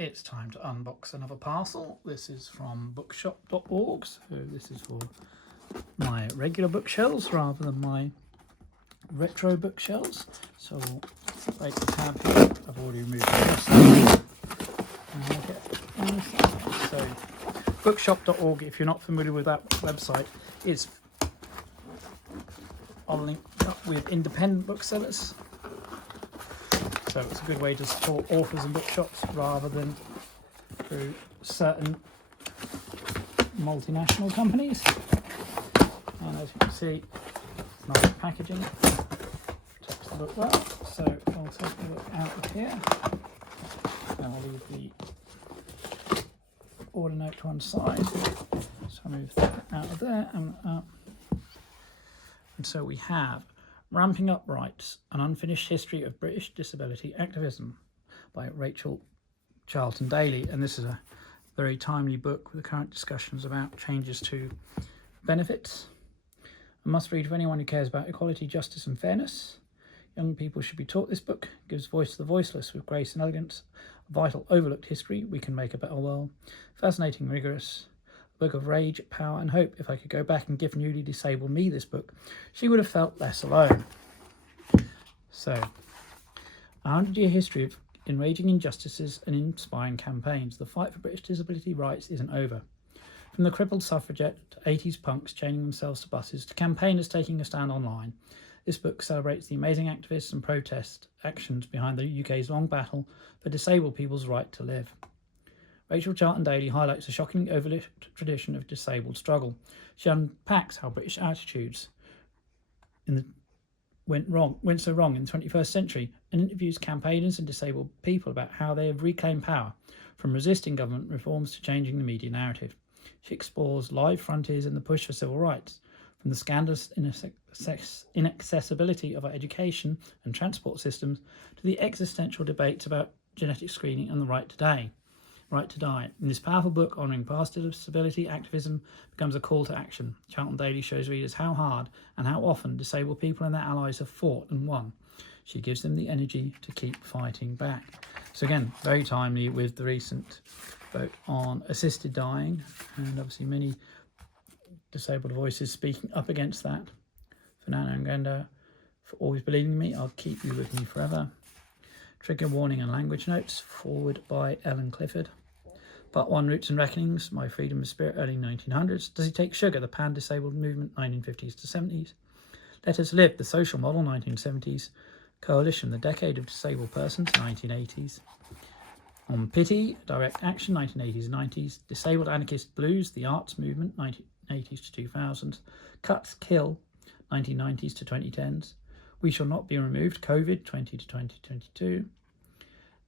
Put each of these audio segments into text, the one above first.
It's time to unbox another parcel. This is from bookshop.org, so this is for my regular bookshelves rather than my retro bookshelves. So we'll break the tab here. I've already removed the So bookshop.org, if you're not familiar with that website, is I'll link up with independent booksellers. So it's a good way to support authors and bookshops rather than through certain multinational companies. And as you can see, nice packaging, protects the book well. So I'll take the book out of here. And I'll leave the order note to one side. So I'll move that out of there and up. And so we have Ramping Up Rights, An Unfinished History of British Disability Activism by Rachel Charlton-Dailey. And this is a very timely book with the current discussions about changes to benefits. A must read for anyone who cares about equality, justice and fairness. Young people should be taught this book. It gives voice to the voiceless with grace and elegance. A vital overlooked history. We can make a better world. Fascinating, rigorous. Book of rage, power and hope. If I could go back and give newly disabled me this book, she would have felt less alone. So, 100-year history of enraging injustices and inspiring campaigns. The fight for British disability rights isn't over. From the crippled suffragette to 80s punks chaining themselves to buses to campaigners taking a stand online, this book celebrates the amazing activists and protest actions behind the UK's long battle for disabled people's right to live. Rachel Charlton-Dailey highlights a shockingly overlooked tradition of disabled struggle. She unpacks how British attitudes went so wrong in the 21st century and interviews campaigners and disabled people about how they have reclaimed power, from resisting government reforms to changing the media narrative. She explores live frontiers in the push for civil rights, from the scandalous inaccessibility of our education and transport systems to the existential debates about genetic screening and the right to die. In this powerful book honouring past disability activism becomes a call to action. Charlton-Dailey shows readers how hard and how often disabled people and their allies have fought and won. She gives them the energy to keep fighting back. So again, very timely with the recent vote on assisted dying, and obviously many disabled voices speaking up against that. Fernando and Granda, for always believing in me, I'll keep you with me forever. Trigger warning and language notes, forward by Ellen Clifford. Part 1, Roots and Reckonings, My Freedom of Spirit, early 1900s. Does He Take Sugar, the Pan-Disabled Movement, 1950s to 70s. Let Us Live, the Social Model, 1970s. Coalition, the Decade of Disabled Persons, 1980s. On Pity, Direct Action, 1980s and 90s. Disabled Anarchist Blues, the Arts Movement, 1980s to 2000s. Cuts, Kill, 1990s to 2010s. We Shall Not Be Removed, COVID, 20 to 2022.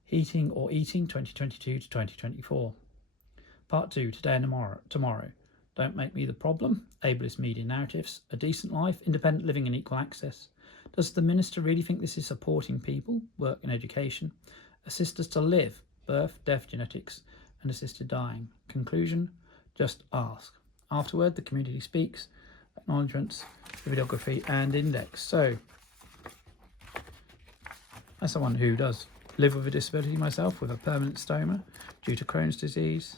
Heating or Eating, 2022 to 2024. Part 2, Today and Tomorrow. Don't Make Me the Problem, Ableist Media Narratives, A Decent Life, Independent Living and Equal Access. Does the Minister really think this is supporting people, work and education? Assist us to live, birth, death, genetics and assisted dying. Conclusion, just ask. Afterward, the community speaks, acknowledgements, bibliography and index. So, as someone who does live with a disability myself, with a permanent stoma due to Crohn's disease,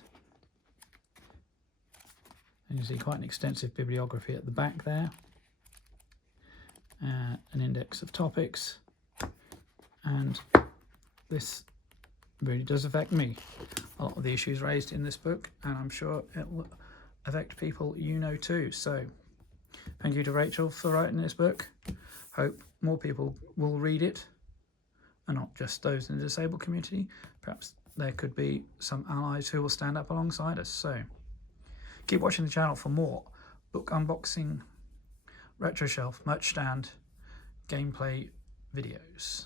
and you see quite an extensive bibliography at the back there, an index of topics, and this really does affect me. A lot of the issues raised in this book, and I'm sure it will affect people you know too. So thank you to Rachel for writing this book. Hope more people will read it, and not just those in the disabled community. Perhaps there could be some allies who will stand up alongside us. So keep watching the channel for more book unboxing, retro shelf, merch stand, gameplay videos.